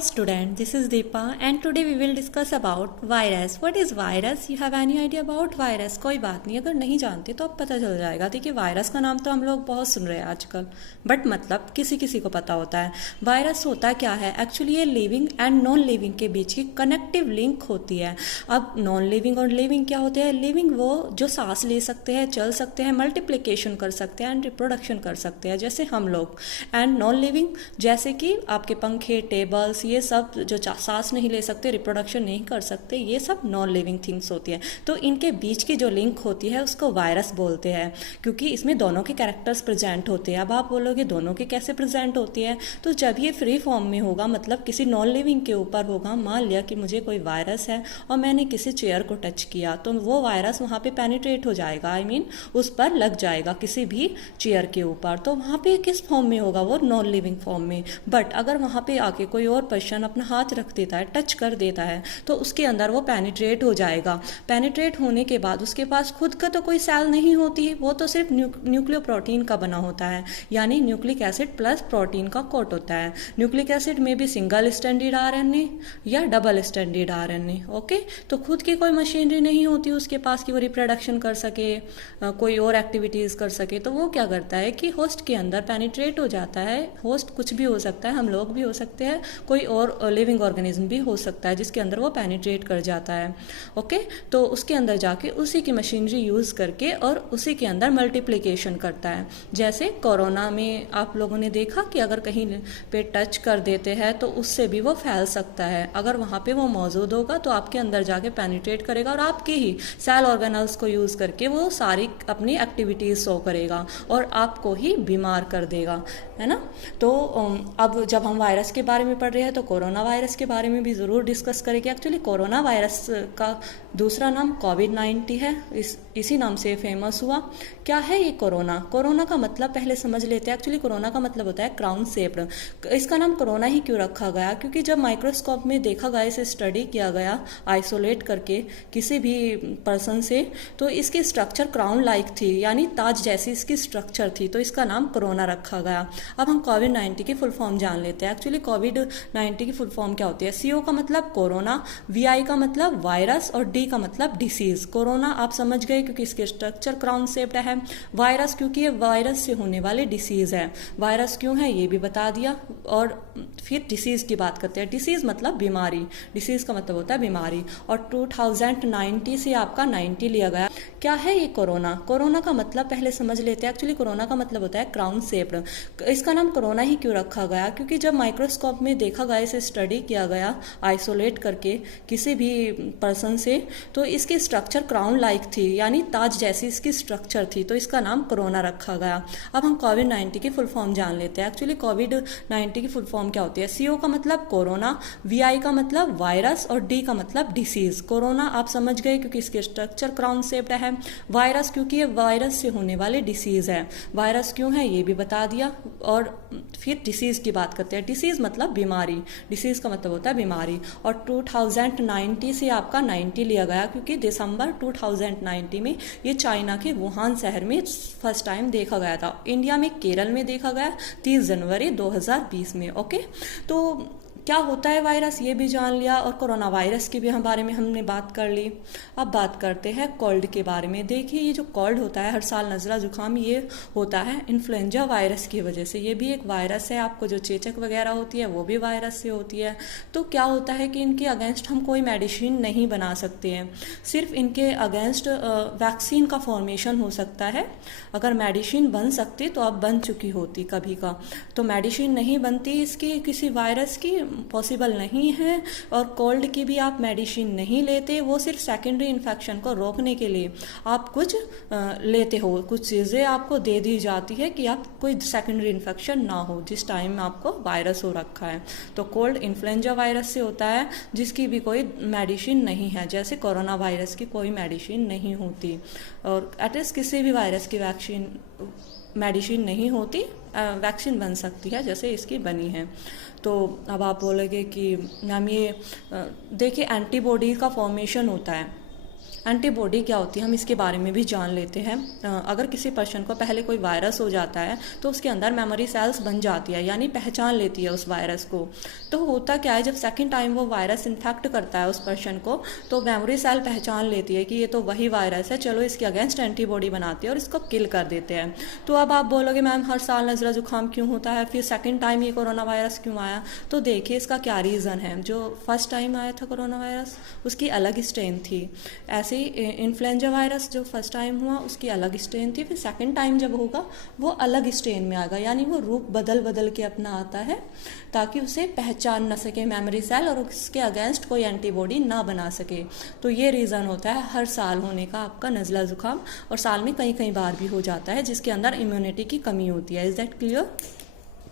student, this is Deepa and today we will discuss about virus. What is virus? You have any idea about virus? कोई बात नहीं, अगर नहीं जानते तो अब पता चल जाएगा। देखिए वायरस का नाम तो हम लोग बहुत सुन रहे हैं आजकल, बट मतलब किसी किसी को पता होता है। वायरस होता क्या है? एक्चुअली ये लिविंग एंड नॉन लिविंग के बीच की कनेक्टिव लिंक होती है। अब नॉन लिविंग और लिविंग क्या होते हैं? लिविंग वो जो सांस ले सकते हैं, चल सकते हैं, मल्टीप्लिकेशन कर सकते हैं एंड रिप्रोडक्शन कर सकते हैं, जैसे हम लोग। एंड नॉन लिविंग जैसे कि आपके पंखे, टेबल्स, ये सब जो सांस नहीं ले सकते, रिप्रोडक्शन नहीं कर सकते, ये सब नॉन लिविंग थिंग्स होती हैं। तो इनके बीच की जो लिंक होती है उसको वायरस बोलते हैं, क्योंकि इसमें दोनों के कैरेक्टर्स प्रेजेंट होते हैं। अब आप बोलोगे दोनों के कैसे प्रेजेंट होती है? तो जब ये फ्री फॉर्म में होगा, मतलब किसी नॉन लिविंग के ऊपर होगा, मान लिया कि मुझे कोई वायरस है और मैंने किसी चेयर को टच किया, तो वो वायरस वहाँ पे पेनिट्रेट हो जाएगा, उस पर लग जाएगा किसी भी चेयर के ऊपर। तो वहाँ पे किस फॉर्म में होगा? वो नॉन लिविंग फॉर्म में। बट अगर वहाँ पे आके कोई और पर्सन अपना हाथ रख देता है, टच कर देता है, तो उसके अंदर वो पेनिट्रेट हो जाएगा। पेनिट्रेट होने के बाद उसके पास खुद का तो कोई सेल नहीं होती है, वो तो सिर्फ न्यूक्लियोप्रोटीन का बना होता है, यानी न्यूक्लिक एसिड प्लस प्रोटीन का कोट होता है। न्यूक्लिक एसिड में भी सिंगल स्टैंडर्ड आरएनए या डबल स्टैंडर्ड आरएनए। ओके, तो खुद की कोई मशीनरी नहीं होती उसके पास कि वो रिप्रोडक्शन कर सके, कोई और एक्टिविटीज़ कर सके। तो वो क्या करता है कि होस्ट के अंदर पेनिट्रेट हो जाता है। होस्ट कुछ भी हो सकता है, हम लोग भी हो सकते हैं, कोई और लिविंग ऑर्गेनिज्म भी हो सकता है जिसके अंदर वो पेनिट्रेट कर जाता है। ओके, तो उसके अंदर जाके उसी की मशीनरी यूज़ करके और उसी के अंदर मल्टीप्लिकेशन करता है। जैसे कोरोना में आप लोगों ने देखा कि अगर कहीं पे टच कर देते हैं तो उससे भी वो फैल सकता है। अगर वहाँ पे वो मौजूद होगा तो आपके अंदर जाके पेनिट्रेट करेगा और आपके ही सेल ऑर्गेनल्स को यूज़ करके वो सारी अपनी एक्टिविटीज़ शो करेगा और आपको ही बीमार कर देगा, है ना। तो अब जब हम वायरस के बारे में पढ़ रहे हैं तो कोरोना वायरस के बारे में भी ज़रूर डिस्कस करेंगे। एक्चुअली कोरोना वायरस का दूसरा नाम कोविड-19 है, इसी नाम से फेमस हुआ। क्या है ये कोरोना? कोरोना का मतलब पहले समझ लेते हैं। एक्चुअली कोरोना का मतलब होता है क्राउन शेप्ड। इसका नाम कोरोना ही क्यों रखा गया? क्योंकि जब माइक्रोस्कोप में देखा गया, इसे स्टडी किया गया आइसोलेट करके किसी भी पर्सन से, तो इसकी स्ट्रक्चर क्राउन लाइक थी, यानी ताज जैसी इसकी स्ट्रक्चर थी, तो इसका नाम कोरोना रखा गया। अब हम कोविड-19 की फुल फॉर्म जान लेते हैं। एक्चुअली कोविड-19 की फुल फॉर्म क्या होती है? CO का मतलब कोरोना, VI का मतलब वायरस और D का मतलब डिसीज। कोरोना आप समझ गए क्योंकि इसके स्ट्रक्चर क्राउन शेप्ड है। वायरस क्योंकि ये वायरस से होने वाले डिसीज है। वायरस क्यों है ये भी बता दिया। और फिर डिसीज की बात करते हैं। डिसीज मतलब बीमारी, डिसीज का मतलब होता है बीमारी। और 2090 से आपका 90 लिया गया। क्या है ये कोरोना? कोरोना का मतलब पहले समझ लेते हैं। एक्चुअली कोरोना का मतलब होता है क्राउन शेप्ड। इसका नाम कोरोना ही क्यों रखा गया? क्योंकि जब माइक्रोस्कोप में देखा गया, इसे स्टडी किया गया आइसोलेट करके किसी भी पर्सन से, तो इसकी स्ट्रक्चर क्राउन लाइक थी, यानी ताज जैसी इसकी स्ट्रक्चर थी, तो इसका नाम कोरोना रखा गया। अब हम कोविड-19 की फुल फॉर्म जान लेते हैं। एक्चुअली कोविड-19 की फुल फॉर्म क्या होती है? CO का मतलब कोरोना, VI का मतलब वायरस और D का मतलब डिसीज। कोरोना आप समझ गए क्योंकि इसके स्ट्रक्चर क्राउन शेप्ड है। वायरस क्योंकि ये वायरस से होने वाले डिसीज है। वायरस क्यों है ये भी बता दिया। और फिर डिसीज की बात करते हैं। डिसीज मतलब बीमारी, डिसीज का मतलब होता है बीमारी। और 2090 से आपका 90 लिया गया क्योंकि दिसंबर 2090 में ये चाइना के वुहान शहर में फर्स्ट टाइम देखा गया था। इंडिया में केरल में देखा गया 30 जनवरी 2020 में। ओके, तो क्या होता है वायरस ये भी जान लिया और कोरोना वायरस के भी बारे में हमने बात कर ली। अब बात करते हैं कोल्ड के बारे में। देखिए ये जो कोल्ड होता है, हर साल नज़ला जुकाम, ये होता है इन्फ्लुएंजा वायरस की वजह से। ये भी एक वायरस है। आपको जो चेचक वगैरह होती है वो भी वायरस से होती है। तो क्या होता है कि इनके अगेंस्ट हम कोई मेडिसिन नहीं बना सकते हैं, सिर्फ इनके अगेंस्ट वैक्सीन का फॉर्मेशन हो सकता है। अगर मेडिसिन बन सकती तो अब बन चुकी होती कभी का, तो मेडिसिन नहीं बनती इसकी, किसी वायरस की पॉसिबल नहीं है। और कोल्ड की भी आप मेडिसिन नहीं लेते, वो सिर्फ सेकेंडरी इन्फेक्शन को रोकने के लिए आप कुछ लेते हो, कुछ चीज़ें आपको दे दी जाती है कि आप कोई सेकेंडरी इन्फेक्शन ना हो जिस टाइम में आपको वायरस हो रखा है। तो कोल्ड इन्फ्लुएंजा वायरस से होता है जिसकी भी कोई मेडिसिन नहीं है, जैसे कोरोना वायरस की कोई मेडिसिन नहीं होती। और एटलीस्ट किसी भी वायरस की मेडिसिन नहीं होती, वैक्सीन बन सकती है जैसे इसकी बनी है। तो अब आप बोलोगे कि मैम ये देखिए एंटीबॉडी का फॉर्मेशन होता है। एंटीबॉडी क्या होती है हम इसके बारे में भी जान लेते हैं। अगर किसी पर्सन को पहले कोई वायरस हो जाता है तो उसके अंदर मेमोरी सेल्स बन जाती है, यानी पहचान लेती है उस वायरस को। तो होता क्या है, जब सेकंड टाइम वो वायरस इन्फेक्ट करता है उस पर्सन को, तो मेमोरी सेल पहचान लेती है कि ये तो वही वायरस है, चलो इसके अगेंस्ट एंटीबॉडी बनाती है और इसको किल कर देते हैं। तो अब आप बोलोगे मैम हर साल नज़ला जुकाम क्यों होता है, फिर सेकंड टाइम ये कोरोना वायरस क्यों आया? तो देखिए इसका क्या रीज़न है। जो फर्स्ट टाइम आया था कोरोना वायरस उसकी अलग स्ट्रेन थी, ऐसे ही इन्फ्लुएंजा वायरस जो फर्स्ट टाइम हुआ उसकी अलग स्ट्रेन थी, फिर सेकंड टाइम जब होगा वो अलग स्ट्रेन में आएगा, यानी वो रूप बदल बदल के अपना आता है ताकि उसे पहचान न सके मेमोरी सेल और उसके अगेंस्ट कोई एंटीबॉडी ना बना सके। तो ये रीज़न होता है हर साल होने का आपका नज़ला ज़ुकाम, और साल में कई कई बार भी हो जाता है जिसके अंदर इम्यूनिटी की कमी होती है। Is that clear?